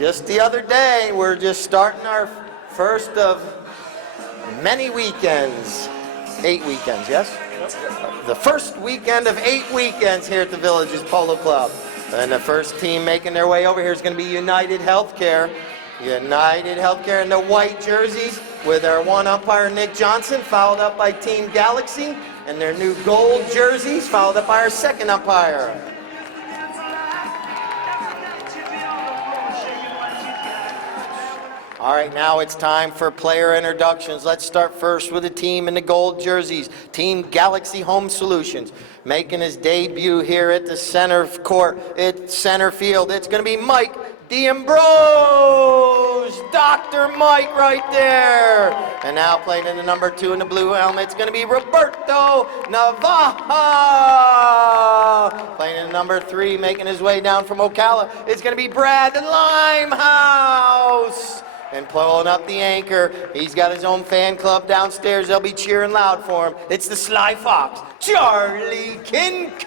Just the other day, we're just starting our first of many weekends. 8 weekends, yes? The first weekend of 8 weekends here at the Villages Polo Club. And the first team making their way over here is going to be United Healthcare. United Healthcare in the white jerseys with our one umpire, Nick Johnson, followed up by Team Galaxy, and their new gold jerseys, followed up by our second umpire. All right, now it's time for player introductions. Let's start first with the team in the gold jerseys. Team Galaxy Home Solutions, making his debut here at the center court, at center field. It's going to be Mike D'Ambrose, Dr. Mike right there. And now playing in the number 2 in the blue helmet, it's going to be Roberto Navaja. Playing in the number 3, making his way down from Ocala, it's going to be Brad Limehouse. And pulling up the anchor, he's got his own fan club downstairs. They'll be cheering loud for him. It's the Sly Fox, Charlie Kinkosis.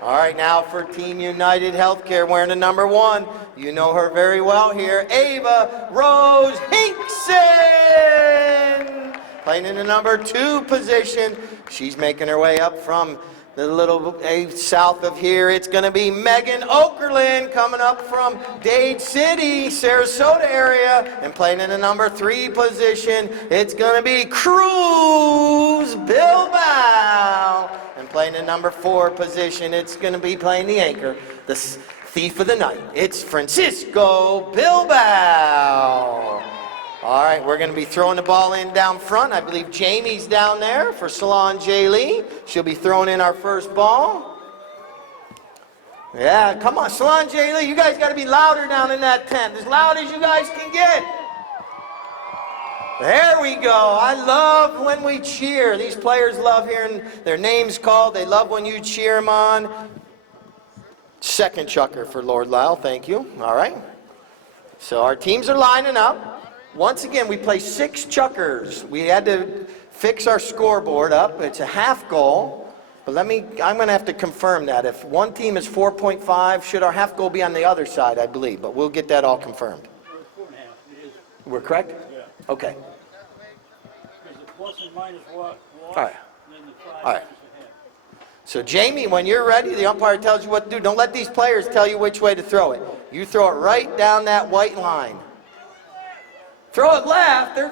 All right, now for Team United Healthcare, wearing the number 1. You know her very well here, Ava Rose Hinkson. Playing in the number 2 position. She's making her way up from the little south of here. It's going to be Megan Okerlund coming up from Dade City, Sarasota area, and playing in the number 3 position. It's going to be Cruz Bilbao. And playing in number 4 position, it's going to be playing the anchor, the thief of the night. It's Francisco Bilbao. All right, we're going to be throwing the ball in down front. I believe Jamie's down there for Salon J. Lee. She'll be throwing in our first ball. Yeah, come on, Salon J. Lee, you guys got to be louder down in that tent, as loud as you guys can get. There we go. I love when we cheer. These players love hearing their names called. They love when you cheer them on. Second chucker for Lord Lyle, thank you. All right. So our teams are lining up. Once again, we play 6 chuckers. We had to fix our scoreboard up. It's a half goal. But I'm going to have to confirm that. If one team is 4.5, should our half goal be on the other side, I believe. But we'll get that all confirmed. 4.5. It is. We're correct? Yeah. Okay. Because the plus and minus wash, All right. and then the 5 All right. is a half. So, Jamie, when you're ready, the umpire tells you what to do. Don't let these players tell you which way to throw it. You throw it right down that white line. Throw it left. They're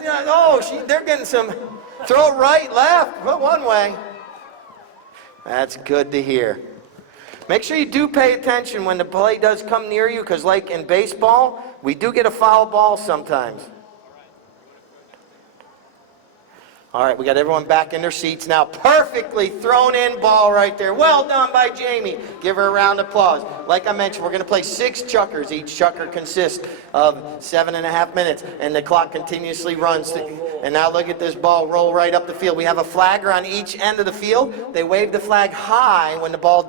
getting some. Throw it right, left. Put one way. That's good to hear. Make sure you do pay attention when the play does come near you, because like in baseball, we do get a foul ball sometimes. All right, we got everyone back in their seats now. Perfectly thrown in ball right there. Well done by Jamie. Give her a round of applause. Like I mentioned, we're going to play 6 chuckers. Each chucker consists of 7.5 minutes, and the clock continuously runs. And now look at this ball roll right up the field. We have a flagger on each end of the field. They wave the flag high when the ball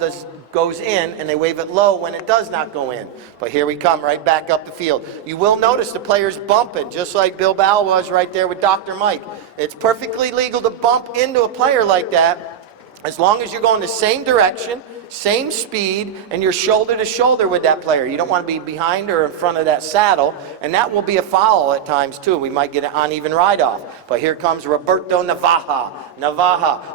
goes in, and they wave it low when it does not go in. But here we come, right back up the field. You will notice the players bumping, just like Bilbao was right there with Dr. Mike. It's perfectly legal to bump into a player like that, as long as you're going the same direction, same speed, and you're shoulder to shoulder with that player. You don't want to be behind or in front of that saddle, and that will be a foul at times too. We might get an uneven ride-off. But here comes Roberto Navaja.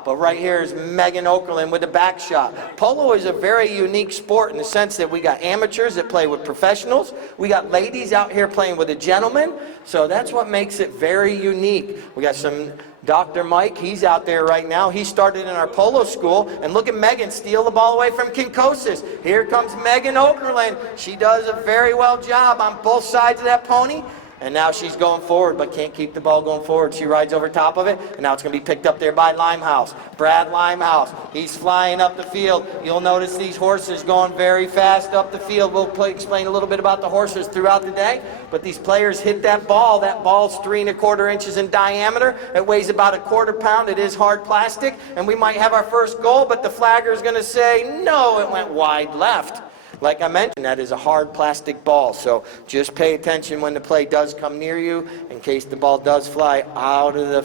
But right here is Megan Okerlund with the back shot. Polo is a very unique sport in the sense that we got amateurs that play with professionals. We got ladies out here playing with a gentleman. So that's what makes it very unique. We got some Dr. Mike, he's out there right now. He started in our polo school. And look at Megan steal the ball away from Kinkosis. Here comes Megan Okerlund. She does a very well job on both sides of that pony. And now she's going forward, but can't keep the ball going forward. She rides over top of it, and now it's going to be picked up there by Limehouse. Brad Limehouse, he's flying up the field. You'll notice these horses going very fast up the field. We'll explain a little bit about the horses throughout the day, but these players hit that ball. That ball's 3 1/4 inches in diameter. It weighs about a 1/4 pound. It is hard plastic, and we might have our first goal, but the flagger is going to say, no, it went wide left. Like I mentioned, that is a hard plastic ball, so just pay attention when the play does come near you in case the ball does fly out of the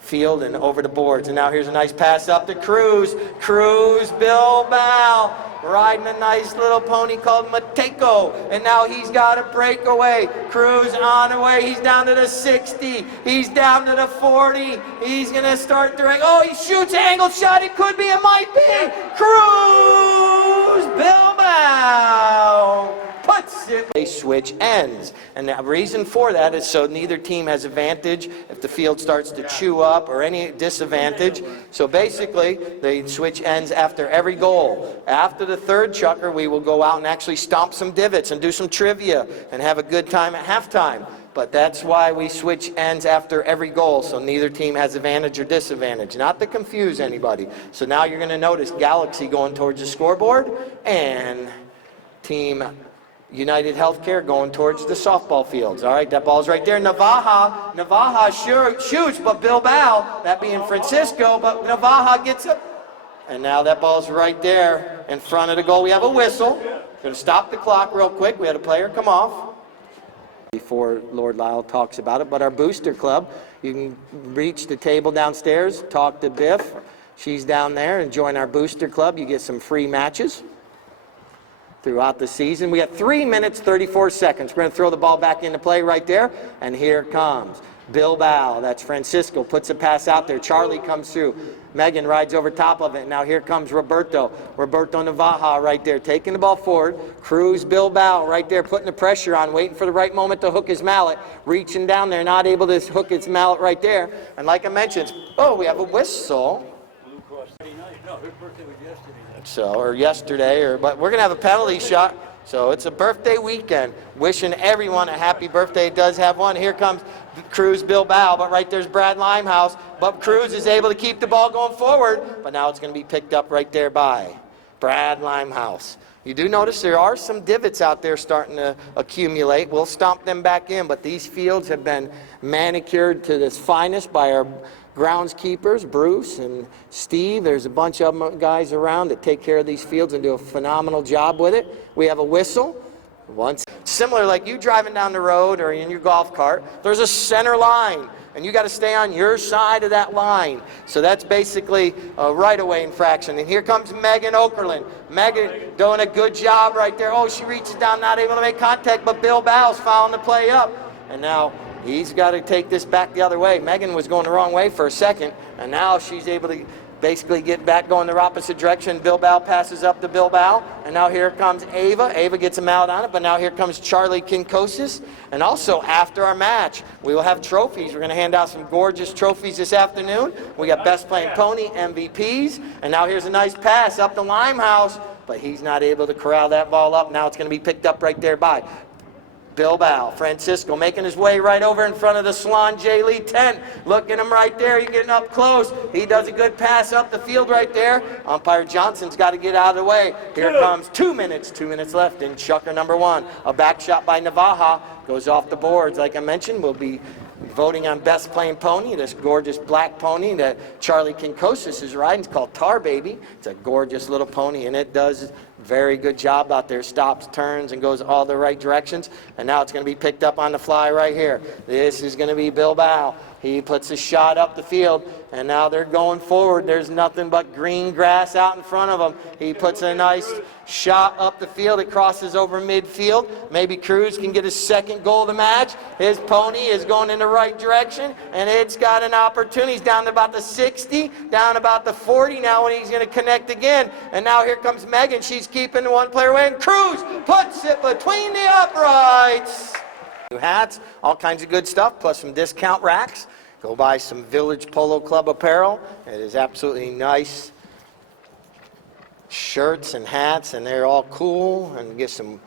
field and over the boards. And now here's a nice pass up to Cruz. Cruz Bilbao riding a nice little pony called Mateko. And now he's got a breakaway. Cruz on the way. He's down to the 60. He's down to the 40. He's going to start throwing. Oh, he shoots, angle shot. It could be, it might be. Cruz Bilbao puts it. They switch ends. And the reason for that is so neither team has advantage if the field starts to chew up or any disadvantage. So basically, they switch ends after every goal. After the third chucker, we will go out and actually stomp some divots and do some trivia and have a good time at halftime. But that's why we switch ends after every goal, so neither team has advantage or disadvantage. Not to confuse anybody. So now you're going to notice Galaxy going towards the scoreboard and Team United Healthcare going towards the softball fields. All right, that ball's right there. Navaja shoots, but Bilbao, that being Francisco, but Navaja gets it. And now that ball's right there in front of the goal. We have a whistle. Going to stop the clock real quick. We had a player come off before Lord Lyle talks about it. But our booster club, you can reach the table downstairs, talk to Biff. She's down there, and join our booster club. You get some free matches throughout the season. We got 3 minutes, 34 seconds. We're going to throw the ball back into play right there. And here comes Bilbao. That's Francisco. Puts a pass out there. Charlie comes through. Megan rides over top of it. Now here comes Roberto. Roberto Navaja right there, taking the ball forward. Cruz Bilbao right there, putting the pressure on, waiting for the right moment to hook his mallet. Reaching down there, not able to hook his mallet right there. And like I mentioned, oh, we have a whistle. Blue Cross Friday night. No, her birthday was yesterday. So, or yesterday, but we're going to have a penalty shot. So it's a birthday weekend. Wishing everyone a happy birthday. It does have one. Here comes Cruz Bilbao, but right there's Brad Limehouse. But Cruz is able to keep the ball going forward, but now it's going to be picked up right there by Brad Limehouse. You do notice there are some divots out there starting to accumulate. We'll stomp them back in, but these fields have been manicured to its finest by our groundskeepers, Bruce and Steve. There's a bunch of guys around that take care of these fields and do a phenomenal job with it. We have a whistle. Once similar, like you driving down the road or in your golf cart, there's a center line, and you got to stay on your side of that line. So that's basically a right-of-way infraction. And here comes Megan Okerlund. Megan doing a good job right there. Oh, she reaches down, not able to make contact, but Bilbao's fouling the play up. And now he's got to take this back the other way. Megan was going the wrong way for a second, and now she's able to basically get back going the opposite direction. Bilbao passes up to Bilbao, and now here comes Ava. Ava gets a mallet on it, but now here comes Charlie Kinkosis. And also, after our match, we will have trophies. We're going to hand out some gorgeous trophies this afternoon. We got Best Playing Pony, MVPs, and now here's a nice pass up to Limehouse, but he's not able to corral that ball up. Now it's going to be picked up right there by Bilbao. Francisco making his way right over in front of the Salon J. Lee tent. Look at him right there. He's getting up close. He does a good pass up the field right there. Umpire Johnson's got to get out of the way. Here comes 2 minutes. 2 minutes left in chucker number one. A back shot by Navaja goes off the boards. Like I mentioned, we'll be voting on Best Playing Pony, this gorgeous black pony that Charlie Kinkosis is riding. It's called Tar Baby. It's a gorgeous little pony, and it does very good job out there. Stops, turns, and goes all the right directions. And now it's going to be picked up on the fly right here. This is going to be Bilbao. He puts a shot up the field, and now they're going forward. There's nothing but green grass out in front of them. He puts a nice shot up the field. It crosses over midfield. Maybe Cruz can get his second goal of the match. His pony is going in the right direction, and it's got an opportunity. He's down to about the 60, down about the 40 now, and he's going to connect again. And now here comes Megan. She's keeping one player away, and Cruz puts it between the uprights. New hats, all kinds of good stuff, plus some discount racks. Go buy some Village Polo Club apparel. It is absolutely nice shirts and hats, and they're all cool, and get some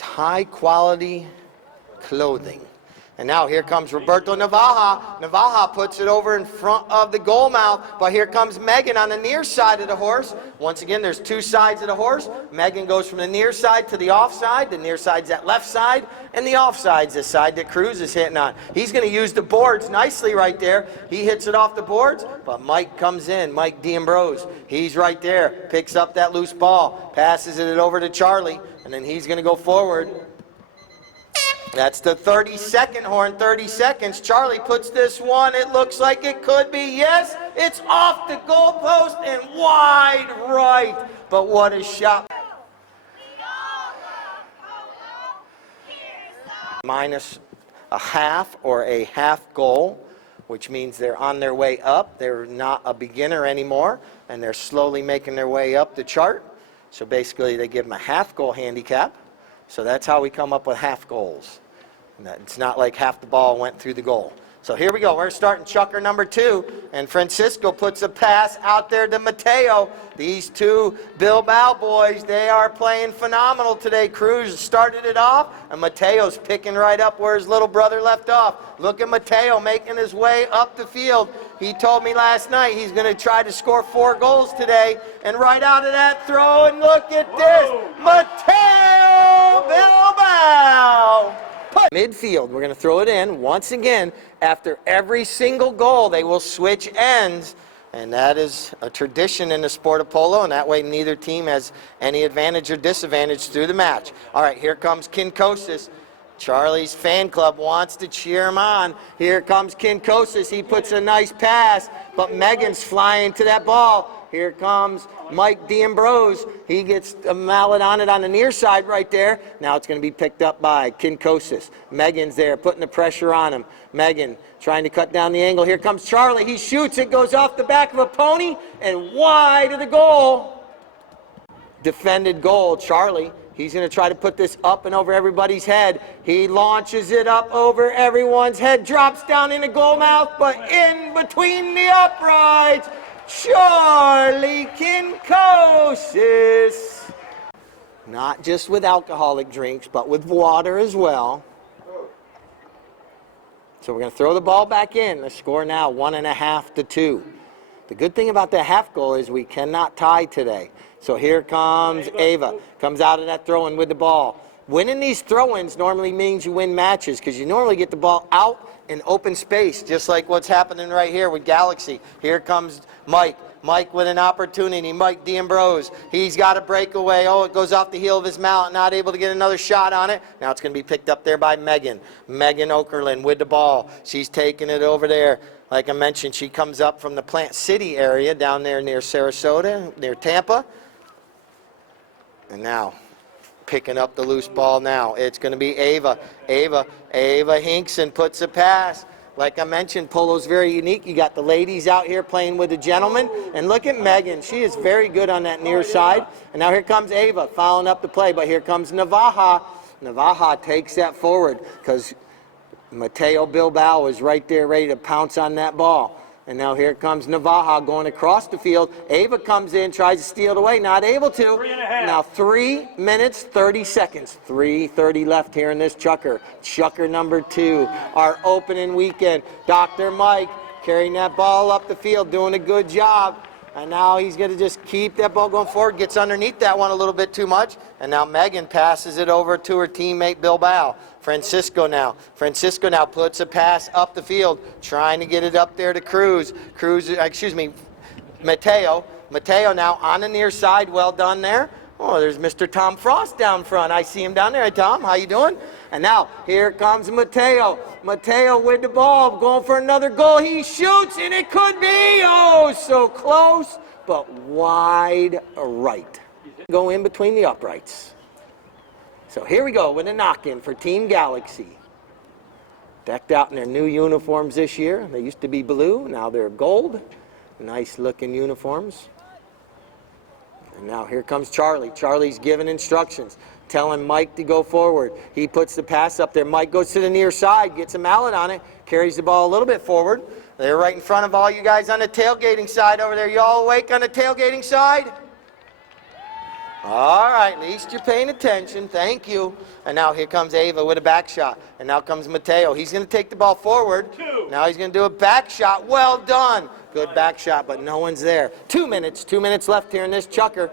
high quality clothing. And now here comes Roberto Navaja. Navaja puts it over in front of the goal mouth, but here comes Megan on the near side of the horse. Once again, there's two sides of the horse. Megan goes from the near side to the off side. The near side's that left side, and the off side's the side that Cruz is hitting on. He's going to use the boards nicely right there. He hits it off the boards, but Mike comes in, Mike D'Ambrose. He's right there, picks up that loose ball, passes it over to Charlie, and then he's going to go forward. That's the 30-second horn, 30 seconds. Charlie puts this one. It looks like it could be. Yes, it's off the goalpost and wide right. but what a shot. Minus a half or a half goal, which means they're on their way up. They're not a beginner anymore, and they're slowly making their way up the chart. So basically, they give them a half goal handicap. So that's how we come up with half goals. And it's not like half the ball went through the goal. So here we go. We're starting chucker number 2, and Francisco puts a pass out there to Mateo. These two Bilbao boys, they are playing phenomenal today. Cruz started it off, and Mateo's picking right up where his little brother left off. Look at Mateo making his way up the field. He told me last night he's going to try to score 4 goals today, and right out of that throw, and look at this, Mateo Bilbao! Midfield, we're going to throw it in. Once again, after every single goal, they will switch ends. And that is a tradition in the sport of polo, and that way neither team has any advantage or disadvantage through the match. All right, here comes Kinkosis. Charlie's fan club wants to cheer him on. Here comes Kinkosis. He puts a nice pass, but Megan's flying to that ball. Here comes Mike D'Ambrose. He gets a mallet on it on the near side right there. Now it's going to be picked up by Kinkosis. Megan's there putting the pressure on him. Megan trying to cut down the angle. Here comes Charlie. He shoots. It goes off the back of a pony and wide of the goal. Defended goal. Charlie, he's going to try to put this up and over everybody's head. He launches it up over everyone's head. Drops down in the goal mouth, but in between the uprights. Charlie Kinkosis. Not just with alcoholic drinks, but with water as well. So we're going to throw the ball back in. The score now 1.5 to 2. The good thing about the half goal is we cannot tie today. So here comes Ava. Comes out of that throw-in with the ball. Winning these throw-ins normally means you win matches because you normally get the ball out in open space, just like what's happening right here with Galaxy. Here comes Mike. Mike with an opportunity. Mike D'Ambrose. He's got a breakaway. Oh, it goes off the heel of his mallet. Not able to get another shot on it. Now it's going to be picked up there by Megan. Megan Okerlund with the ball. She's taking it over there. Like I mentioned, she comes up from the Plant City area down there near Sarasota, near Tampa. And now picking up the loose ball now. It's going to be Ava. Ava Hinkson puts a pass. Like I mentioned, polo's very unique. You got the ladies out here playing with the gentlemen. And look at Megan. She is very good on that near side. And now here comes Ava following up the play. But here comes Navaja. Navaja takes that forward because Mateo Bilbao is right there ready to pounce on that ball. And now here comes Navaja going across the field. Ava comes in, tries to steal it away, not able to. 3.5. Now 3 minutes, 30 seconds. 3:30 left here in this chucker. Chucker number 2, our opening weekend. Dr. Mike carrying that ball up the field, doing a good job. And now he's going to just keep that ball going forward, gets underneath that one a little bit too much. And now Megan passes it over to her teammate Bilbao. Francisco now puts a pass up the field, trying to get it up there to Mateo. Mateo now on the near side, well done there. Oh, there's Mr. Tom Frost down front. I see him down there. Hey, Tom, how you doing? And now here comes Mateo. Mateo with the ball, going for another goal. He shoots, and it could be, oh, so close, but wide right. Go in between the uprights. So here we go with a knock-in for Team Galaxy. Decked out in their new uniforms this year. They used to be blue, now they're gold. Nice looking uniforms. And now here comes Charlie. Charlie's giving instructions, telling Mike to go forward. He puts the pass up there. Mike goes to the near side, gets a mallet on it, carries the ball a little bit forward. They're right in front of all you guys on the tailgating side over there. You all awake on the tailgating side? All right, at least you're paying attention. Thank you. And now here comes Ava with a back shot. And now comes Mateo. He's going to take the ball forward. Now he's going to do a back shot. Well done. Good back shot, but no one's there. 2 minutes. 2 minutes left here in this chucker.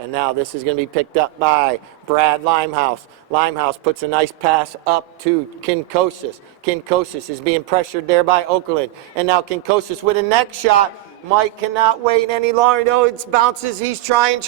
And now this is going to be picked up by Brad Limehouse. Limehouse puts a nice pass up to Kinkosis. Kinkosis is being pressured there by Okerlund. And now Kinkosis with a neck shot. Mike cannot wait any longer. No, it bounces. He's trying.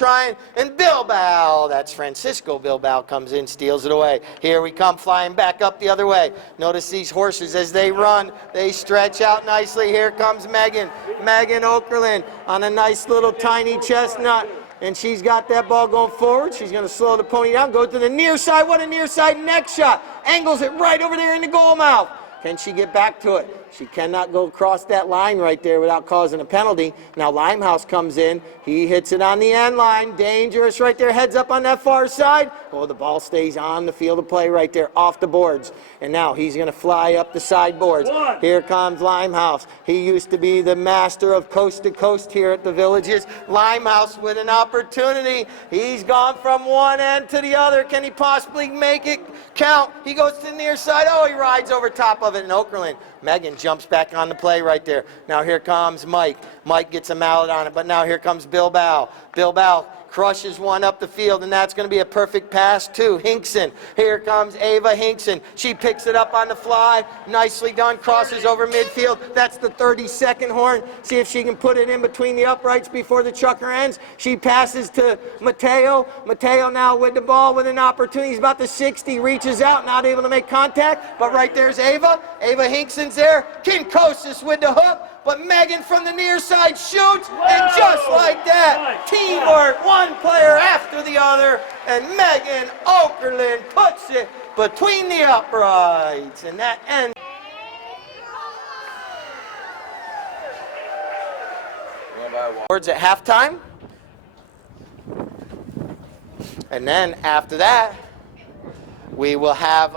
And Bilbao, that's Francisco Bilbao, comes in, steals it away. Here we come, flying back up the other way. Notice these horses as they run. They stretch out nicely. Here comes Megan. Megan Okerlund on a nice little tiny chestnut. and she's got that ball going forward. She's going to slow the pony down, go to the near side. What a near side neck shot. Angles it right over there in the goal mouth. Can she get back to it? She cannot go across that line right there without causing a penalty. Now Limehouse comes in. He hits it on the end line. Dangerous right there. Heads up on that far side. Oh, the ball stays on the field of play right there off the boards. And now he's going to fly up the side boards. Here comes Limehouse. He used to be the master of coast to coast here at the Villages. Limehouse with an opportunity. He's gone from one end to the other. Can he possibly make it count? He goes to the near side. Oh, he rides over top of it in Okerlund. Megan jumps back on the play right there. Now here comes Mike. Mike gets a mallet on it, but now here comes Bilbao. Bilbao crushes one up the field, and that's going to be a perfect pass to Hinkson. Here comes Ava Hinkson. She picks it up on the fly. Nicely done. Crosses over midfield. That's the 32nd horn. See if she can put it in between the uprights before the chucker ends. She passes to Mateo. Mateo now with the ball with an opportunity. He's about to 60. Reaches out. Not able to make contact. But right there's Ava. Ava Hinkson's there. Kinkosis with the hook. But Megan from the near side shoots, and just like that, teamwork, one player after the other, and Megan Okerlund puts it between the uprights, and that ends. Words at halftime, and then after that, we will have,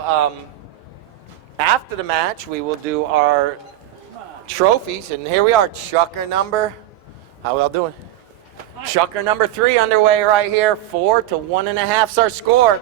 after the match, we will do our trophies, and here we are, chucker number, how we all doing? Chucker number 3 underway right here. 4 to 1.5's our score.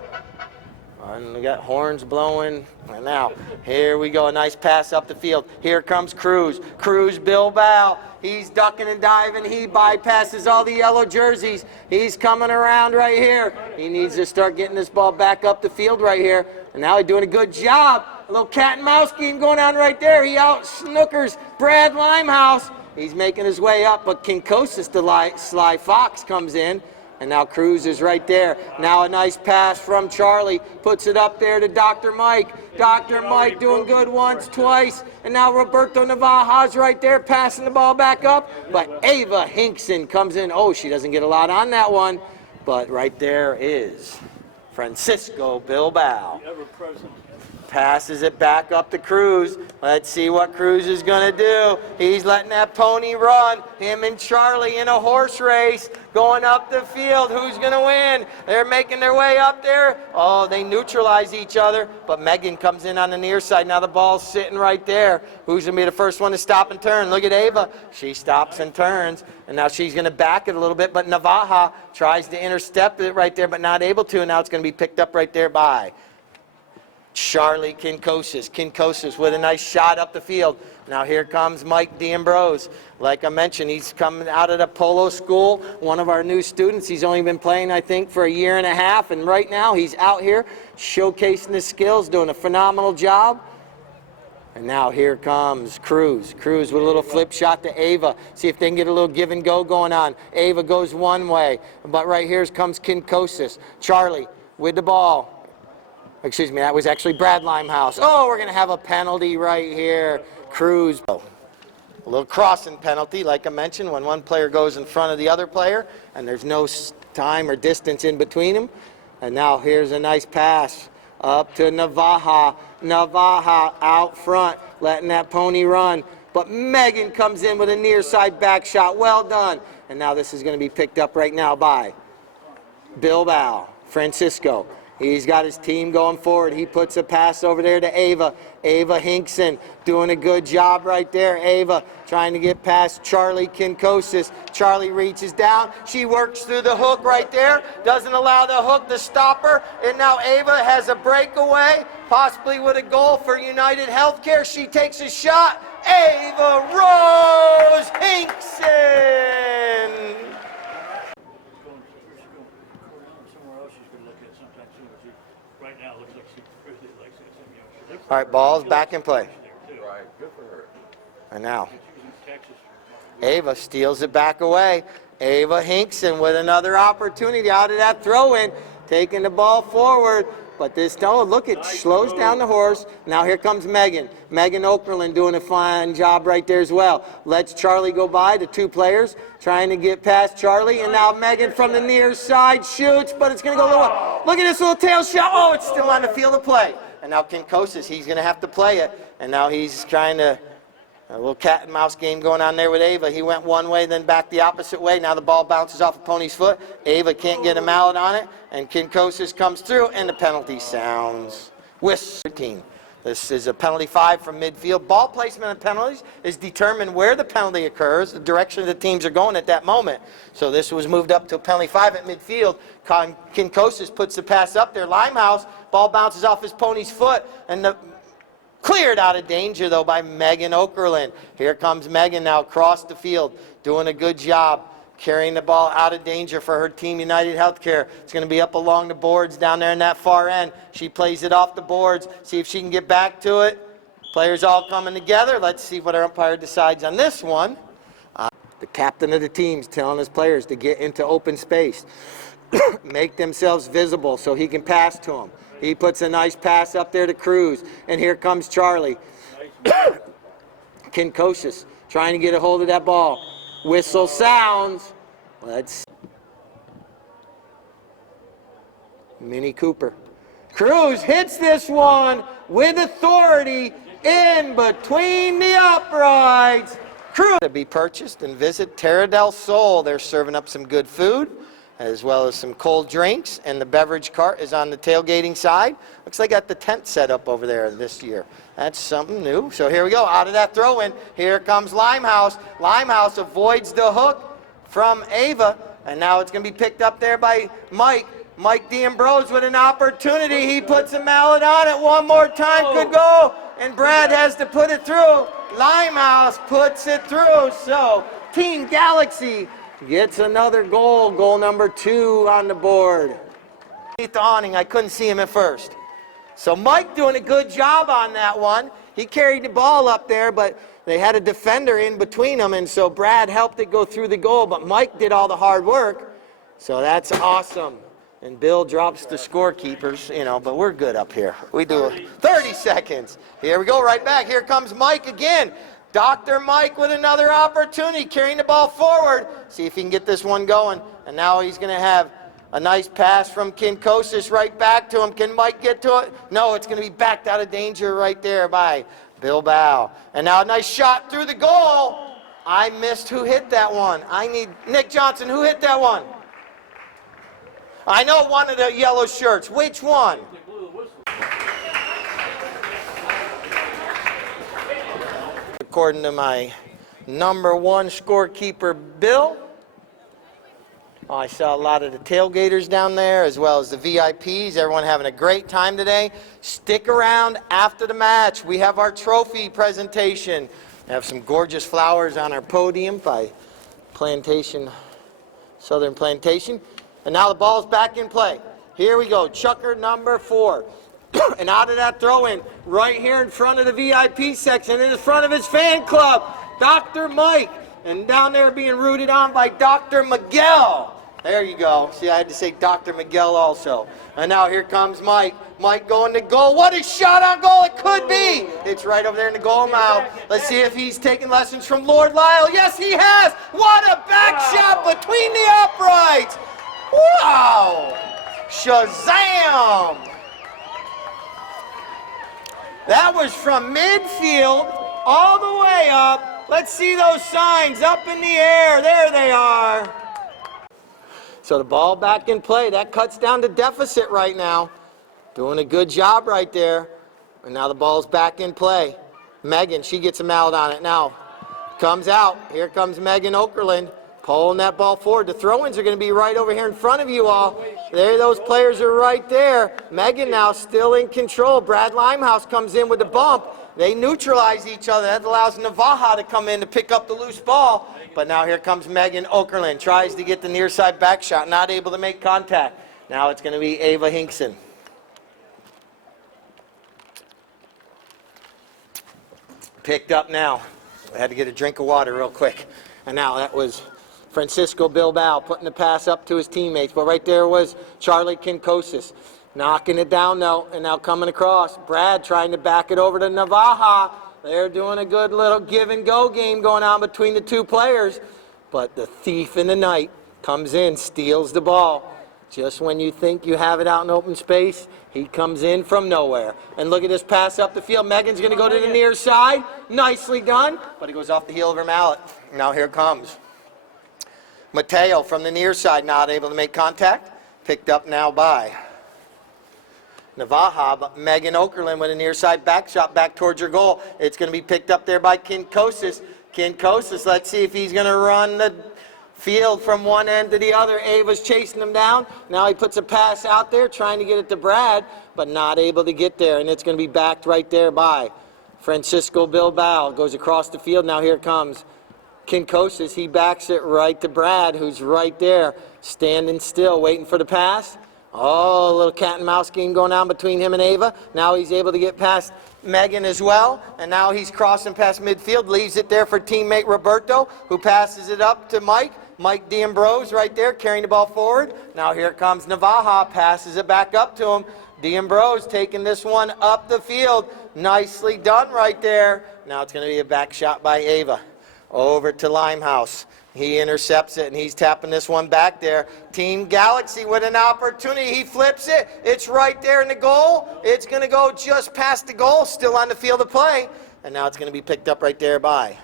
And we got horns blowing. And now, here we go, a nice pass up the field. Here comes Cruz. Cruz Bilbao. He's ducking and diving. He bypasses all the yellow jerseys. He's coming around right here. He needs to start getting this ball back up the field right here. And now he's doing a good job. A little cat and mouse game going on right there. He out snookers Brad Limehouse. He's making his way up, but Kinkosis, the Sly Fox, comes in. And now Cruz is right there. Now a nice pass from Charlie. Puts it up there to Dr. Mike. Dr. Mike doing good once, twice. And now Roberto Navaja's right there passing the ball back up. But Ava Hinkson comes in. Oh, she doesn't get a lot on that one. But right there is Francisco Bilbao. Passes it back up to Cruz. Let's see what Cruz is going to do. He's letting that pony run. Him and Charlie in a horse race going up the field. Who's going to win? They're making their way up there. Oh, they neutralize each other. But Megan comes in on the near side. Now the ball's sitting right there. Who's going to be the first one to stop and turn? Look at Ava. She stops and turns. And now she's going to back it a little bit. But Navaja tries to intercept it right there, but not able to. And now it's going to be picked up right there by Charlie Kinkosis. Kinkosis with a nice shot up the field. Now here comes Mike D'Ambrose. Like I mentioned, he's coming out of the Polo school, one of our new students. He's only been playing, I think, for 1.5 years, and right now he's out here showcasing his skills, doing a phenomenal job. And now here comes Cruz. Cruz with a little flip shot to Ava. See if they can get a little give and go going on. Ava goes one way, but right here comes Kinkosis. Charlie with the ball. Excuse me, that was actually Brad Limehouse. Oh, we're going to have a penalty right here. Cruz. Oh, a little crossing penalty, like I mentioned, when one player goes in front of the other player, and there's no time or distance in between them. And now here's a nice pass up to Navaja. Navaja out front, letting that pony run. But Megan comes in with a near side back shot. Well done. And now this is going to be picked up right now by Bilbao. Francisco. He's got his team going forward. He puts a pass over there to Ava. Ava Hinkson doing a good job right there. Ava trying to get past Charlie Kinkosis. Charlie reaches down. She works through the hook right there. Doesn't allow the hook to stop her. And now Ava has a breakaway, possibly with a goal for United Healthcare. She takes a shot. Ava Rose Hinkson. All right, ball's back in play. Right, good for her. And now, Ava steals it back away. Ava Hinkson with another opportunity out of that throw-in, taking the ball forward. But this, oh, look, it slows down the horse. Now here comes Megan. Megan Okerlund doing a fine job right there as well. Lets Charlie go by, the two players, trying to get past Charlie. And now Megan from the near side shoots, but it's going to go a little, look at this little tail shot. Oh, it's still on the field of play. And now Kinkosis, he's going to have to play it. And now he's trying to, a little cat and mouse game going on there with Ava. He went one way, then back the opposite way. Now the ball bounces off of Pony's foot. Ava can't get a mallet on it, and Kinkosis comes through, and the penalty sounds. Whistle 13. This is a penalty 5 from midfield. Ball placement and penalties is determined where the penalty occurs, the direction the teams are going at that moment. So this was moved up to a penalty 5 at midfield. Kinkosis puts the pass up there. Limehouse, ball bounces off his Pony's foot, and the cleared out of danger, though, by Megan Okerlund. Here comes Megan now across the field, doing a good job, carrying the ball out of danger for her team, United Healthcare. It's going to be up along the boards down there in that far end. She plays it off the boards, see if she can get back to it. Players all coming together. Let's see what our umpire decides on this one. The captain of the team's telling his players to get into open space, make themselves visible so he can pass to them. He puts a nice pass up there to Cruz, and here comes Charlie. Kinkosis trying to get a hold of that ball. Whistle sounds. Let's. Minnie Cooper. Cruz hits this one with authority in between the uprights. Cruz to be purchased and visit Terra del Sol. They're serving up some good food, as well as some cold drinks, and the beverage cart is on the tailgating side. Looks like they got the tent set up over there this year. That's something new. So here we go, out of that throw-in, here comes Limehouse. Limehouse avoids the hook from Ava, and now it's going to be picked up there by Mike. Mike D'Ambrose with an opportunity. He puts a mallet on it one more time, could go, and Brad has to put it through. Limehouse puts it through, so Team Galaxy gets another goal, goal number 2 on the board. The awning, I couldn't see him at first. So Mike doing a good job on that one. He carried the ball up there, but they had a defender in between them, and so Brad helped it go through the goal, but Mike did all the hard work. So that's awesome. And Bill drops the scorekeepers, you know, but we're good up here. We do 30 seconds. Here we go, right back. Here comes Mike again. Dr. Mike with another opportunity, carrying the ball forward. See if he can get this one going. And now he's going to have a nice pass from Kinkosis right back to him. Can Mike get to it? No, it's going to be backed out of danger right there by Bilbao. And now a nice shot through the goal. I missed who hit that one. I need Nick Johnson. Who hit that one? I know one of the yellow shirts. Which one? According to my number 1 scorekeeper, Bill. I saw a lot of the tailgaters down there, as well as the VIPs. Everyone having a great time today. Stick around after the match. We have our trophy presentation. We have some gorgeous flowers on our podium by Plantation, Southern Plantation. And now the ball's back in play. Here we go, chucker number 4. And out of that throw-in, right here in front of the VIP section, in front of his fan club, Dr. Mike. And down there being rooted on by Dr. Miguel. There you go. See, I had to say Dr. Miguel also. And now here comes Mike. Mike going to goal. What a shot on goal it could be. It's right over there in the goal mouth. Let's see if he's taking lessons from Lord Lyle. Yes, he has. What a back shot between the uprights. Wow. Shazam. That was from midfield all the way up. Let's see those signs up in the air. There they are. So the ball back in play. That cuts down the deficit right now. Doing a good job right there. And now the ball's back in play. Megan, she gets a mallet on it now. Comes out. Here comes Megan Okerlund. Pulling that ball forward. The throw-ins are going to be right over here in front of you all. There, those players are right there. Megan now still in control. Brad Limehouse comes in with the bump. They neutralize each other. That allows Navaja to come in to pick up the loose ball. But now here comes Megan Okerlund. Tries to get the near side back shot. Not able to make contact. Now it's going to be Ava Hinkson. Picked up now. I had to get a drink of water real quick. And now that was Francisco Bilbao putting the pass up to his teammates. But right there was Charlie Kinkosis. Knocking it down though, and now coming across. Brad trying to back it over to Navaja. They're doing a good little give and go game going on between the two players. But the thief in the night comes in, steals the ball. Just when you think you have it out in open space, he comes in from nowhere. And look at this pass up the field. Megan's going to go to the near side. Nicely done, but it goes off the heel of her mallet. Now here comes Mateo from the near side, not able to make contact. Picked up now by Navaja, but Megan Okerlund with a near side back shot back towards her goal. It's going to be picked up there by Kinkosis. Kinkosis, let's see if he's going to run the field from one end to the other. Ava's chasing him down. Now he puts a pass out there, trying to get it to Brad, but not able to get there. And it's going to be backed right there by Francisco Bilbao. Goes across the field. Now here comes Kinkosis. He backs it right to Brad, who's right there, standing still, waiting for the pass. Oh, a little cat and mouse game going on between him and Ava. Now he's able to get past Megan as well, and now he's crossing past midfield, leaves it there for teammate Roberto, who passes it up to Mike. Mike D'Ambrose right there carrying the ball forward. Now here comes Navaja, passes it back up to him. D'Ambrose taking this one up the field. Nicely done right there. Now it's going to be a back shot by Ava. Over to Limehouse. He intercepts it, and he's tapping this one back there. Team Galaxy with an opportunity. He flips it. It's right there in the goal. It's going to go just past the goal, still on the field of play. And now it's going to be picked up right there by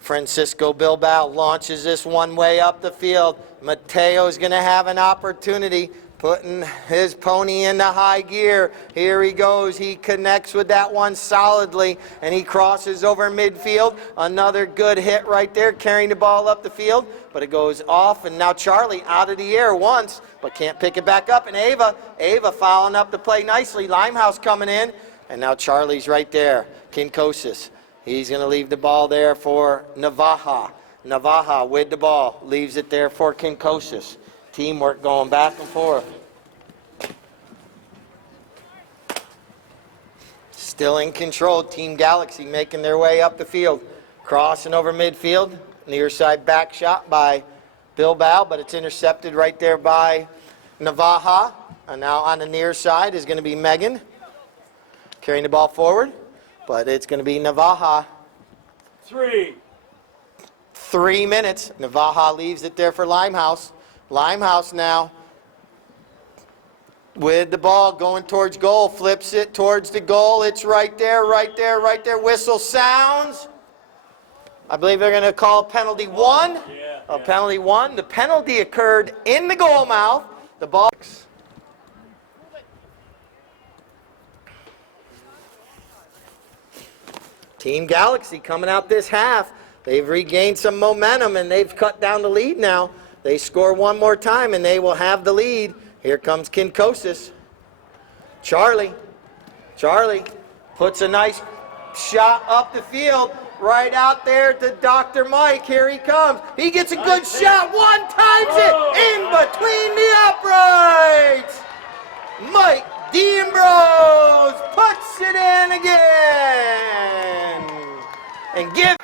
Francisco Bilbao. Launches this one way up the field. Mateo's going to have an opportunity, putting his pony into high gear. Here he goes. He connects with that one solidly, and he crosses over midfield. Another good hit right there, carrying the ball up the field, but it goes off, and now Charlie out of the air once, but can't pick it back up. And Ava following up the play nicely. Limehouse coming in, and now Charlie's right there. Kinkosis. He's going to leave the ball there for Navaja. Navaja with the ball. Leaves it there for Kinkosis. Teamwork going back and forth. Still in control. Team Galaxy making their way up the field. Crossing over midfield. Near side back shot by Bilbao, but it's intercepted right there by Navaja. And now on the near side is going to be Megan. Carrying the ball forward. But it's going to be Navaja. 3 minutes. Navaja leaves it there for Limehouse. Limehouse now with the ball going towards goal. Flips it towards the goal. It's right there, right there, right there. Whistle sounds. I believe they're going to call penalty one. Penalty one. The penalty occurred in the goal mouth. The ball. Team Galaxy coming out this half. They've regained some momentum, and they've cut down the lead now. They score one more time, and they will have the lead. Here comes Kinkosis. Charlie puts a nice shot up the field, right out there to Dr. Mike. Here he comes. He gets a good shot. One times it in between the uprights. Mike D'Ambrose puts it in again. And give.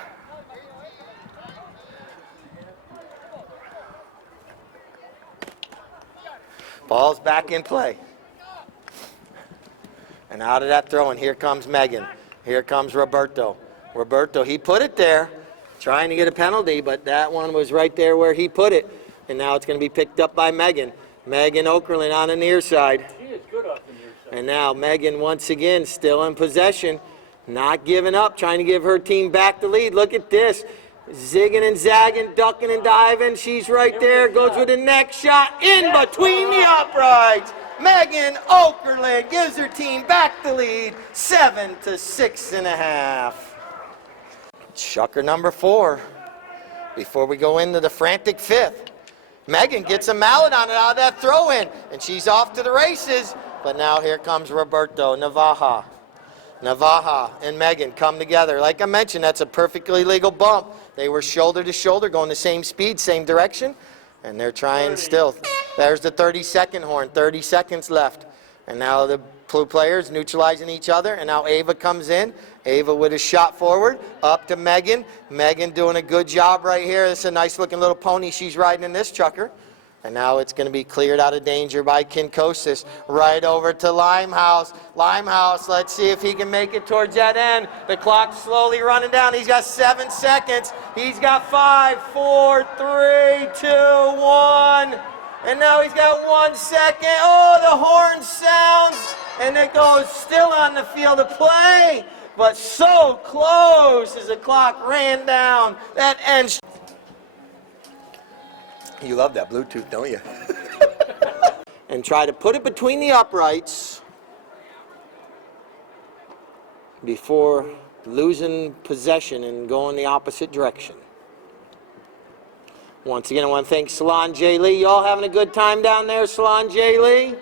Ball's back in play. And out of that throw, and here comes Megan. Here comes Roberto. Roberto, he put it there, trying to get a penalty, but that one was right there where he put it. And now it's going to be picked up by Megan. Megan Okerlund on the near side. She is good off the near side. And now Megan once again still in possession, not giving up, trying to give her team back the lead. Look at this. Zigging and zagging, ducking and diving. She's right there. Goes with the next shot in between the uprights. Megan Okerlund gives her team back the lead, 7-6.5. Chucker number 4. Before we go into the frantic 5th, Megan gets a mallet on it out of that throw-in, and she's off to the races. But now here comes Roberto. Navaja and Megan come together. Like I mentioned, that's a perfectly legal bump. They were shoulder to shoulder, going the same speed, same direction, and they're trying still. There's the 30-second horn, 30 seconds left. And now the blue players neutralizing each other, and now Ava comes in. Ava with a shot forward, up to Megan. Megan doing a good job right here. This is a nice-looking little pony she's riding in this chucker. And now it's going to be cleared out of danger by Kinkosis. Right over to Limehouse. Limehouse, let's see if he can make it towards that end. The clock's slowly running down. He's got 7 seconds. He's got 5, 4, 3, 2, 1. And now he's got 1 second. Oh, the horn sounds. And it goes still on the field of play. But so close as the clock ran down. That ends. You love that Bluetooth, don't you? And try to put it between the uprights before losing possession and going the opposite direction. Once again, I want to thank Salon J. Lee. Y'all having a good time down there, Salon J. Lee?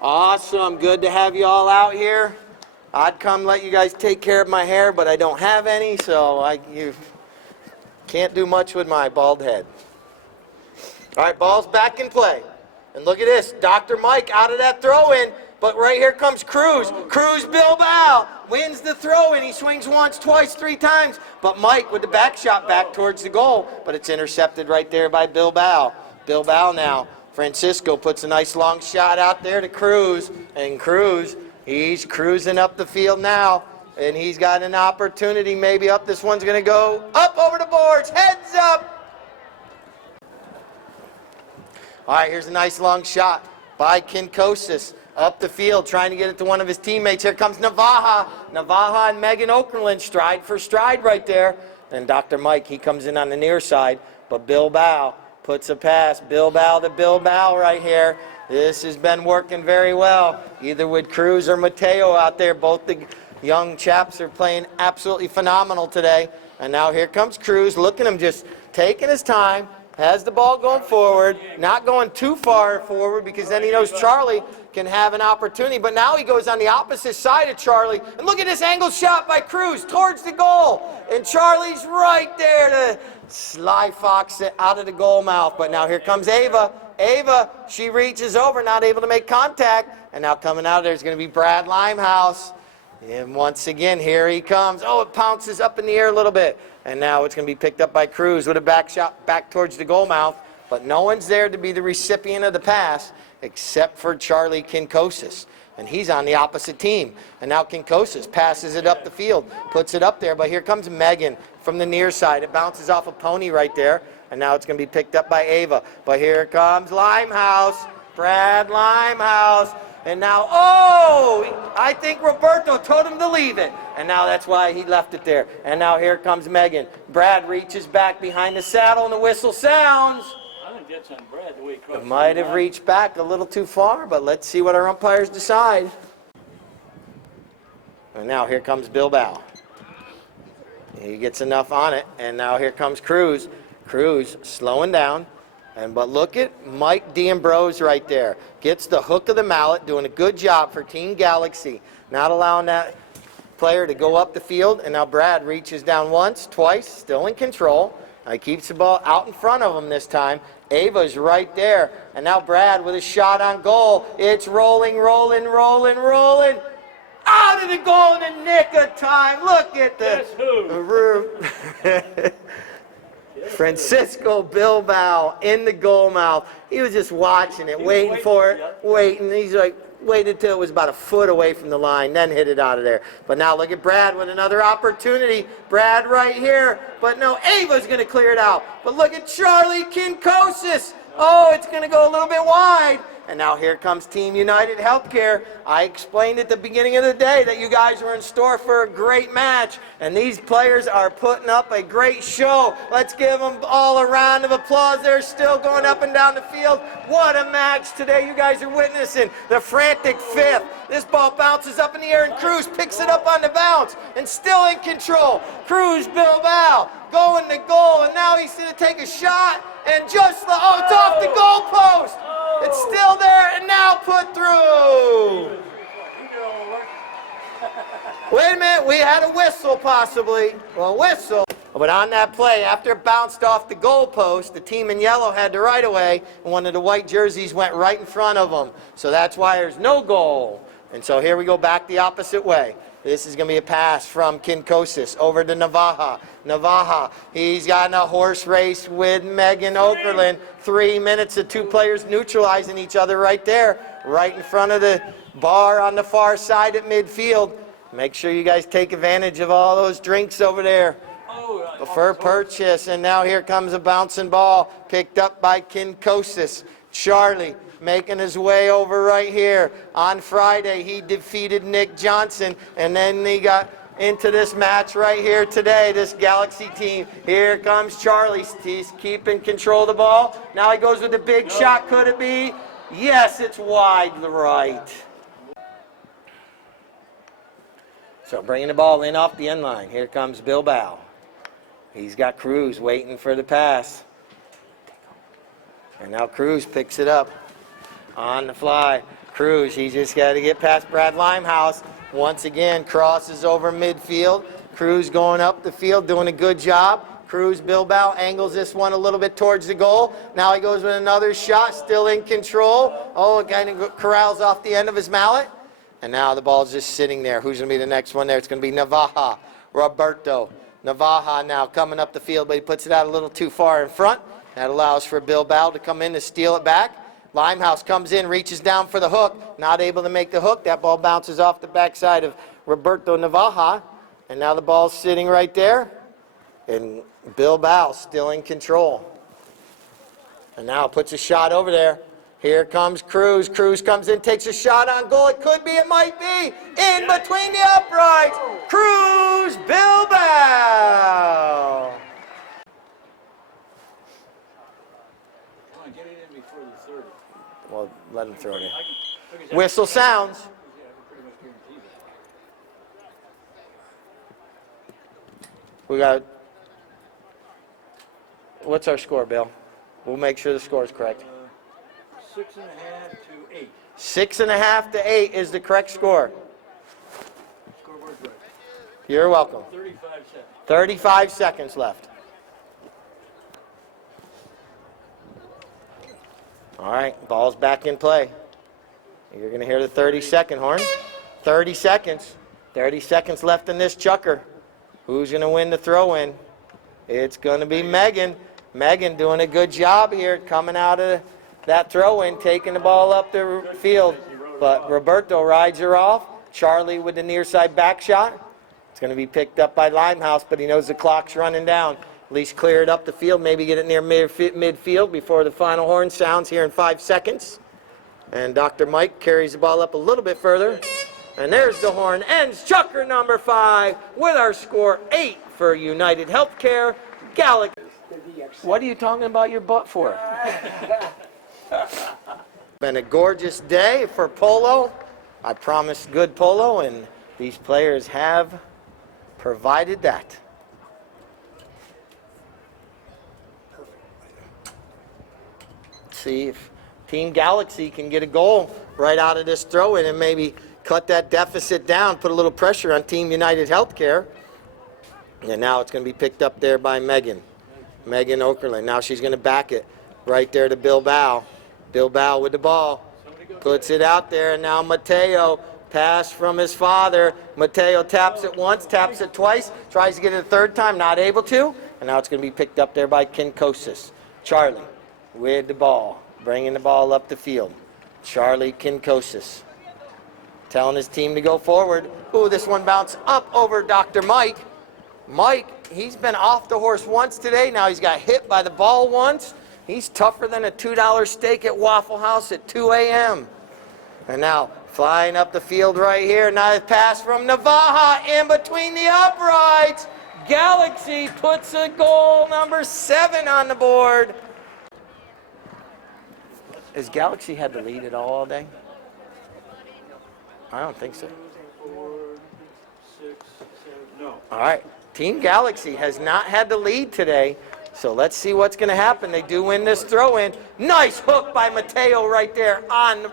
Awesome. Good to have you all out here. I'd come let you guys take care of my hair, but I don't have any, so you can't do much with my bald head. All right, ball's back in play. And look at this, Dr. Mike out of that throw-in, but right here comes Cruz. Cruz Bilbao wins the throw-in. He swings once, twice, 3 times, but Mike with the back shot back towards the goal, but it's intercepted right there by Bilbao. Bilbao now. Francisco puts a nice long shot out there to Cruz, and Cruz, he's cruising up the field now, and he's got an opportunity maybe up. This one's going to go up over the boards, heads up. All right, here's a nice long shot by Kinkosis up the field, trying to get it to one of his teammates. Here comes Navaja. Navaja and Megan Okerlund stride for stride right there. And Dr. Mike, he comes in on the near side, but Bilbao puts a pass. Bilbao to Bilbao right here. This has been working very well, either with Cruz or Mateo out there. Both the young chaps are playing absolutely phenomenal today. And now here comes Cruz. Look at him just taking his time. Has the ball going forward, not going too far forward because then he knows Charlie can have an opportunity. But now he goes on the opposite side of Charlie. And look at this angle shot by Cruz towards the goal. And Charlie's right there to sly fox it out of the goal mouth. But now here comes Ava. Ava, she reaches over, not able to make contact. And now coming out of there is going to be Brad Limehouse. And once again, here he comes. Oh, it pounces up in the air a little bit. And now it's going to be picked up by Cruz with a back shot back towards the goal mouth. But no one's there to be the recipient of the pass except for Charlie Kinkosis. And he's on the opposite team. And now Kinkosis passes it up the field, puts it up there. But here comes Megan from the near side. It bounces off a pony right there. And now it's going to be picked up by Ava. But here comes Limehouse, Brad Limehouse. And now, oh, I think Roberto told him to leave it. And now that's why he left it there. And now here comes Megan. Brad reaches back behind the saddle and the whistle sounds. I think that's on Brad, the way he crossed. It might have reached back a little too far, but let's see what our umpires decide. And now here comes Bilbao. He gets enough on it. And now here comes Cruz. Cruz slowing down. But look at Mike D'Ambrose right there. Gets the hook of the mallet, doing a good job for Team Galaxy. Not allowing that player to go up the field. And now Brad reaches down once, twice, still in control. He keeps the ball out in front of him this time. Ava's right there. And now Brad with a shot on goal. It's rolling, rolling, rolling, rolling. Out of the goal in the nick of time. Look at the... Francisco Bilbao in the goal mouth. He was just watching it, waiting for it, waiting. He's like, waited till it was about a foot away from the line, then hit it out of there. But now look at Brad with another opportunity. Brad right here. But no, Ava's going to clear it out. But look at Charlie Kinkosis. Oh, it's going to go a little bit wide. And now here comes Team United Healthcare. I explained at the beginning of the day that you guys were in store for a great match. And these players are putting up a great show. Let's give them all a round of applause. They're still going up and down the field. What a match today you guys are witnessing. The frantic fifth. This ball bounces up in the air and Cruz picks it up on the bounce and still in control. Cruz Bilbao going to goal. And now he's going to take a shot. And just, oh, it's off the goal post. It's still there and now put through. Wait a minute, we had a whistle possibly. Well, a whistle. But on that play, after it bounced off the goal post, the team in yellow had the right of way, and one of the white jerseys went right in front of them. So that's why there's no goal. And so here we go back the opposite way. This is going to be a pass from Kinkosis over to Navaja. Navaja, he's got a horse race with Megan Okerlund. 3 minutes, the two players neutralizing each other right there, right in front of the bar on the far side at midfield. Make sure you guys take advantage of all those drinks over there for purchase. And now here comes a bouncing ball picked up by Kinkosis. Charlie making his way over right here. On Friday, he defeated Nick Johnson, and then he got into this match right here today, this Galaxy team. Here comes Charlie. He's keeping control of the ball. Now he goes with a big shot. Could it be? Yes, it's wide to the right. So bringing the ball in off the end line. Here comes Bilbao. He's got Cruz waiting for the pass. And now Cruz picks it up on the fly. Cruz, he just got to get past Brad Limehouse. Once again, crosses over midfield. Cruz going up the field, doing a good job. Cruz, Bilbao angles this one a little bit towards the goal. Now he goes with another shot, still in control. Oh, it kind of corrals off the end of his mallet. And now the ball's just sitting there. Who's going to be the next one there? It's going to be Navaja. Roberto. Navaja now coming up the field, but he puts it out a little too far in front. That allows for Bilbao to come in to steal it back. Limehouse comes in, reaches down for the hook. Not able to make the hook. That ball bounces off the backside of Roberto Navaja. And now the ball's sitting right there. And Bilbao still in control. And now puts a shot over there. Here comes Cruz. Cruz comes in, takes a shot on goal. It could be, it might be. In between the uprights. Cruz, Bilbao. Get it in before the third. Well, let him throw it in. Whistle sounds. We got, what's our score, Bill? We'll make sure the score is correct. 6.5 to 8. 6.5 to 8 is the correct score. Scoreboard's right. You're welcome. 35 seconds. 35 seconds left. All right, ball's back in play. You're going to hear the 30-second horn. 30 seconds. 30 seconds left in this chukker. Who's going to win the throw-in? It's going to be Megan. Megan doing a good job here, coming out of that throw-in, taking the ball up the field. But Roberto rides her off. Charlie with the near side back shot. It's going to be picked up by Limehouse, but he knows the clock's running down. At least clear it up the field, maybe get it near midfield before the final horn sounds here in 5 seconds. And Dr. Mike carries the ball up a little bit further. And there's the horn. Ends chukker number 5 with our score 8 for United Healthcare Galaxy. What are you talking about your butt for? Been a gorgeous day for polo. I promised good polo, and these players have provided that. See if Team Galaxy can get a goal right out of this throw-in and maybe cut that deficit down, put a little pressure on Team United Healthcare. And now it's going to be picked up there by Megan Okerlund. Now she's going to back it right there to Bilbao. Bilbao with the ball. Puts it out there, and now Mateo, pass from his father. Mateo taps it once, taps it twice, tries to get it a third time, not able to. And now it's going to be picked up there by Kinkosis. Charlie with the ball, bringing the ball up the field. Charlie Kinkosis telling his team to go forward. Ooh, this one bounced up over Dr. Mike. Mike, he's been off the horse once today. Now he's got hit by the ball once. He's tougher than a $2 steak at Waffle House at 2 a.m. And now flying up the field right here. Now a pass from Navaja in between the uprights. Galaxy puts a goal number 7 on the board. Has Galaxy had the lead at all day? I don't think so. 4, 6, 7, no. All right. Team Galaxy has not had the lead today, so let's see what's going to happen. They do win this throw-in. Nice hook by Mateo right there on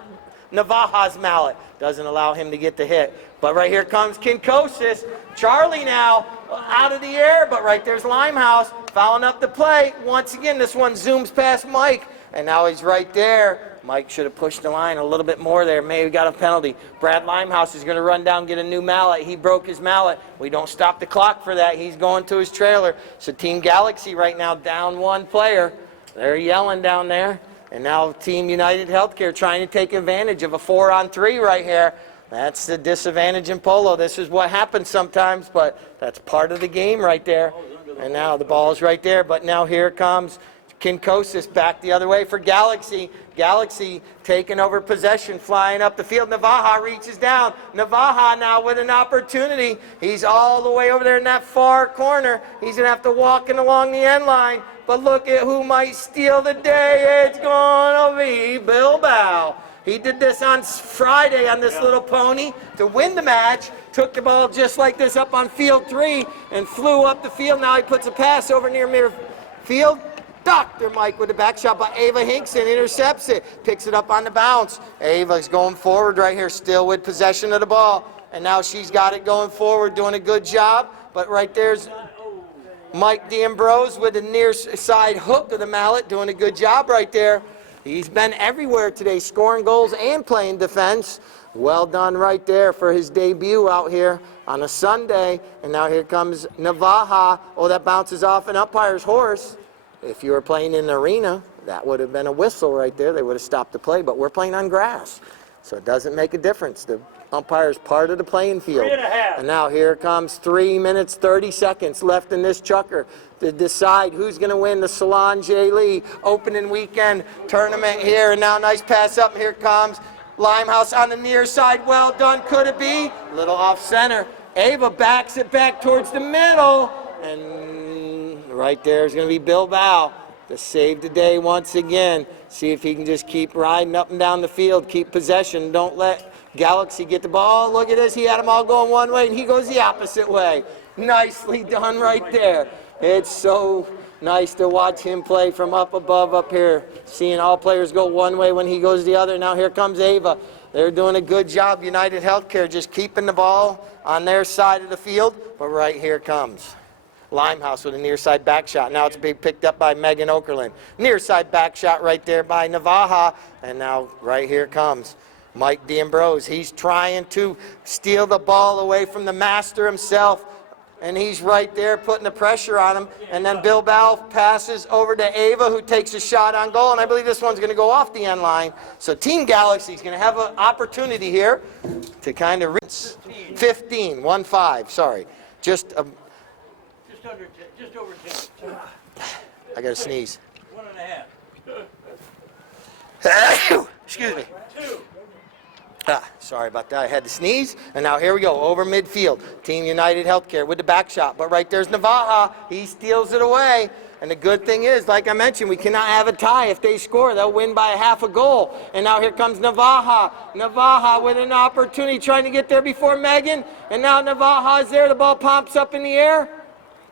Navaja's mallet. Doesn't allow him to get the hit. But right here comes Kinkosis. Charlie now out of the air, but right there's Limehouse fouling up the play. Once again, this one zooms past Mike, and now he's right there. Mike should have pushed the line a little bit more there. Maybe got a penalty. Brad Limehouse is going to run down and get a new mallet. He broke his mallet. We don't stop the clock for that. He's going to his trailer. So Team Galaxy right now down one player. They're yelling down there. And now Team United Healthcare trying to take advantage of a 4-on-3 right here. That's the disadvantage in polo. This is what happens sometimes, but that's part of the game right there. And now the ball's right there, but now here comes Kinkosis back the other way for Galaxy. Galaxy taking over possession, flying up the field. Navaja reaches down. Navaja now with an opportunity. He's all the way over there in that far corner. He's going to have to walk in along the end line. But look at who might steal the day. It's going to be Bilbao. He did this on Friday on this little pony to win the match. Took the ball just like this up on field 3 and flew up the field. Now he puts a pass over near midfield. Dr. Mike with the back shot by Ava Hinkson, intercepts it, picks it up on the bounce. Ava's going forward right here, still with possession of the ball. And now she's got it going forward, doing a good job. But right there's Mike D'Ambrose with the near side hook of the mallet, doing a good job right there. He's been everywhere today, scoring goals and playing defense. Well done right there for his debut out here on a Sunday. And now here comes Navaja. Oh, that bounces off an umpire's horse. If you were playing in the arena, that would have been a whistle right there. They would have stopped the play, but we're playing on grass. So it doesn't make a difference. The umpire is part of the playing field. 3.5. And now here comes 3 minutes, 30 seconds left in this chukker to decide who's going to win the Salon J. Lee opening weekend tournament here. And now nice pass up, and here comes Limehouse on the near side. Well done, could it be? Little off center. Ava backs it back towards the middle. And right there is going to be Bilbao to save the day once again. See if he can just keep riding up and down the field, keep possession. Don't let Galaxy get the ball. Look at this. He had them all going one way, and he goes the opposite way. Nicely done right there. It's so nice to watch him play from up above up here, seeing all players go one way when he goes the other. Now here comes Ava. They're doing a good job, United Healthcare, just keeping the ball on their side of the field. But right here comes Limehouse with a near side back shot. Now it's being picked up by Megan Okerlund. Near side back shot right there by Navaja. And now right here comes Mike D'Ambrose. He's trying to steal the ball away from the master himself. And he's right there putting the pressure on him. And then Bilbao passes over to Ava, who takes a shot on goal. And I believe this one's going to go off the end line. So Team Galaxy is going to have an opportunity here to kind of reach 15, 1-5, sorry. Just over 10. I got to sneeze. 1.5. Excuse me. 2. Sorry about that. I had to sneeze. And now here we go, over midfield. Team United Healthcare with the back shot. But right there's Navaja. He steals it away. And the good thing is, like I mentioned, we cannot have a tie. If they score, they'll win by half a goal. And now here comes Navaja. Navaja with an opportunity, trying to get there before Megan. And now Navaja is there. The ball pops up in the air.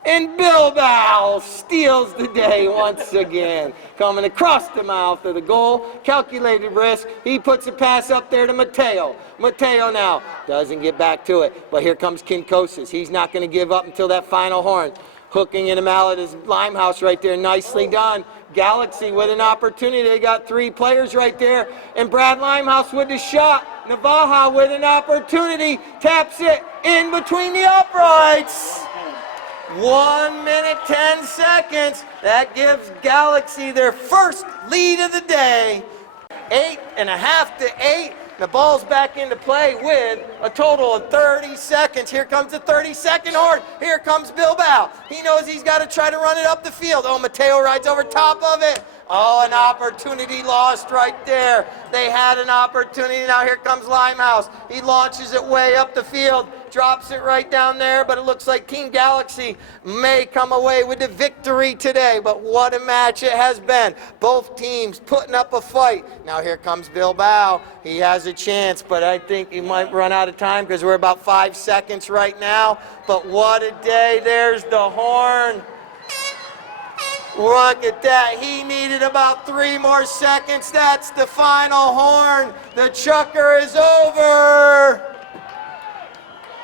And Bilbao steals the day once again. Coming across the mouth of the goal. Calculated risk. He puts a pass up there to Mateo. Mateo now doesn't get back to it. But here comes Kinkosis. He's not going to give up until that final horn. Hooking in the mallet is Limehouse right there. Nicely done. Galaxy with an opportunity. They got 3 players right there. And Brad Limehouse with the shot. Navaja with an opportunity. Taps it in between the uprights. 1 minute, 10 seconds. That gives Galaxy their first lead of the day. 8.5 to 8. The ball's back into play with a total of 30 seconds. Here comes the 30-second horn. Here comes Bilbao. He knows he's got to try to run it up the field. Oh, Mateo rides over top of it. Oh, an opportunity lost right there. They had an opportunity. Now here comes Limehouse. He launches it way up the field. Drops it right down there, but it looks like Team Galaxy may come away with the victory today. But what a match it has been. Both teams putting up a fight. Now here comes Bilbao. He has a chance, but I think he might run out of time because we're about 5 seconds right now. But what a day. There's the horn. Look at that. He needed about 3 more seconds. That's the final horn. The chukker is over.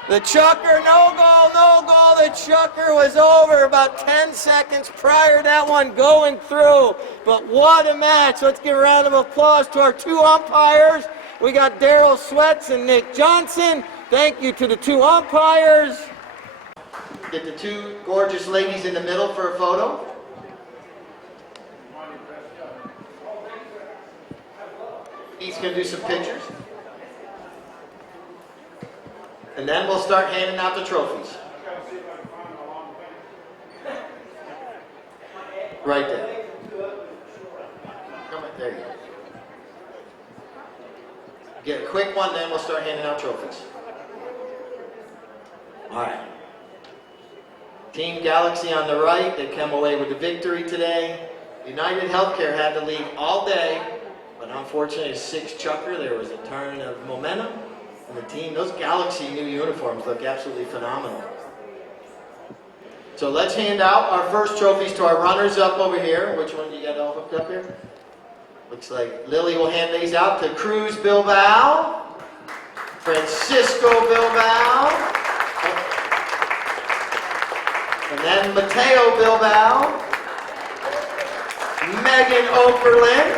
The chucker, no goal, no goal. The chucker was over about 10 seconds prior to that one going through. But what a match. Let's give a round of applause to our two umpires. We got Daryl Sweats and Nick Johnson. Thank you to the two umpires. Get the two gorgeous ladies in the middle for a photo. He's going to do some pictures. And then we'll start handing out the trophies. Right there. Come on, there you go. Get a quick one, then we'll start handing out trophies. All right. Team Galaxy on the right, they come away with the victory today. United Healthcare had the lead all day, but unfortunately, a 6 chucker, there was a turn of momentum. And the team, those Galaxy new uniforms look absolutely phenomenal. So let's hand out our first trophies to our runners-up over here. Which one do you got all hooked up here? Looks like Lily will hand these out to Cruz Bilbao, Francisco Bilbao, and then Mateo Bilbao, Megan Okerlund,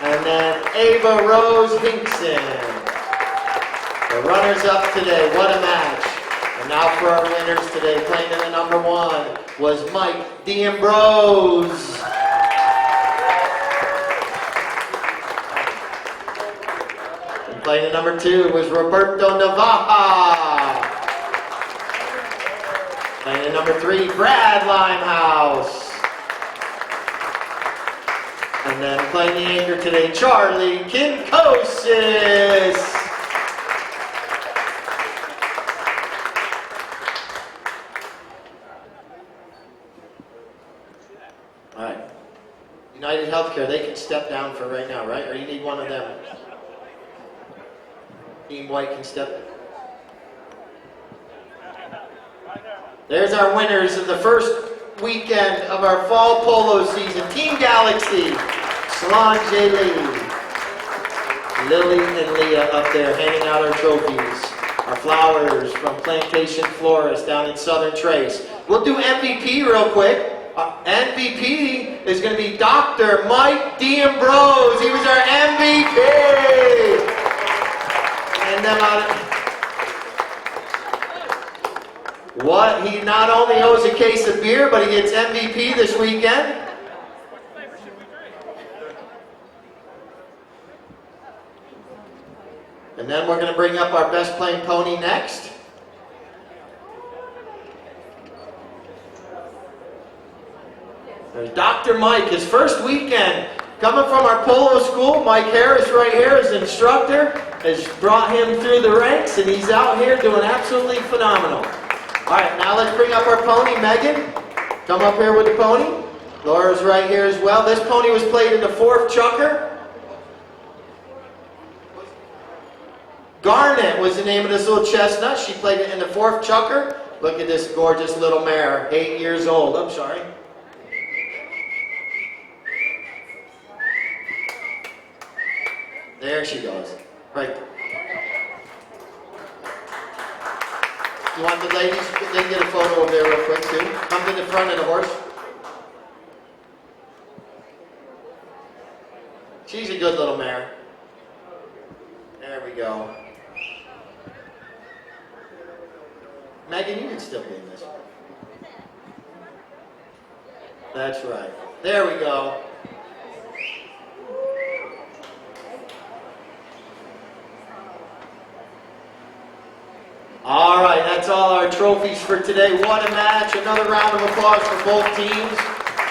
and then Ava Rose Hinkson. The runners-up today, what a match. And now for our winners today, playing in the number 1 was Mike D'Ambrose. And playing in number 2 was Roberto Navaja. Playing in number 3, Brad Limehouse. And then playing the anchor today, Charlie Kinkosis. All right. United Healthcare, they can step down for right now, right? Or you need one of them? Team White can step. There's our winners of the first weekend of our fall polo season. Team Galaxy, Solange Lee, Lily and Leah up there handing out our trophies. Our flowers from Plantation Florist down in Southern Trace. We'll do MVP real quick. MVP is going to be Dr. Mike D'Ambrose. He was our MVP. And then what? He not only owes a case of beer, but he gets MVP this weekend. And then we're going to bring up our best playing pony next. There's Dr. Mike, his first weekend. Coming from our polo school, Mike Harris right here as instructor has brought him through the ranks, and he's out here doing absolutely phenomenal. All right, now let's bring up our pony, Megan. Come up here with the pony. Laura's right here as well. This pony was played in the 4th chucker. Garnet was the name of this little chestnut. She played it in the 4th chucker. Look at this gorgeous little mare, 8 years old. I'm sorry. There she goes. Right. You want the ladies? They can get a photo of there real quick too. Come to the front of the horse. She's a good little mare. There we go. Megan, you can still be in this one. That's right. There we go. All right, that's all our trophies for today. What a match. Another round of applause for both teams.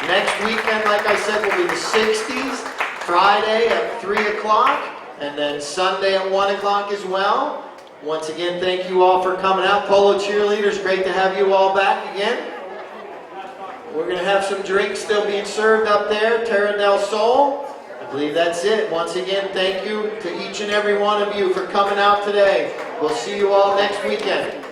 Next weekend, like I said, will be the 60s. Friday at 3 o'clock, and then Sunday at 1 o'clock as well. Once again, thank you all for coming out. Polo cheerleaders, great to have you all back again. We're going to have some drinks still being served up there, Terra del Sol. I believe that's it. Once again, thank you to each and every one of you for coming out today. We'll see you all next weekend.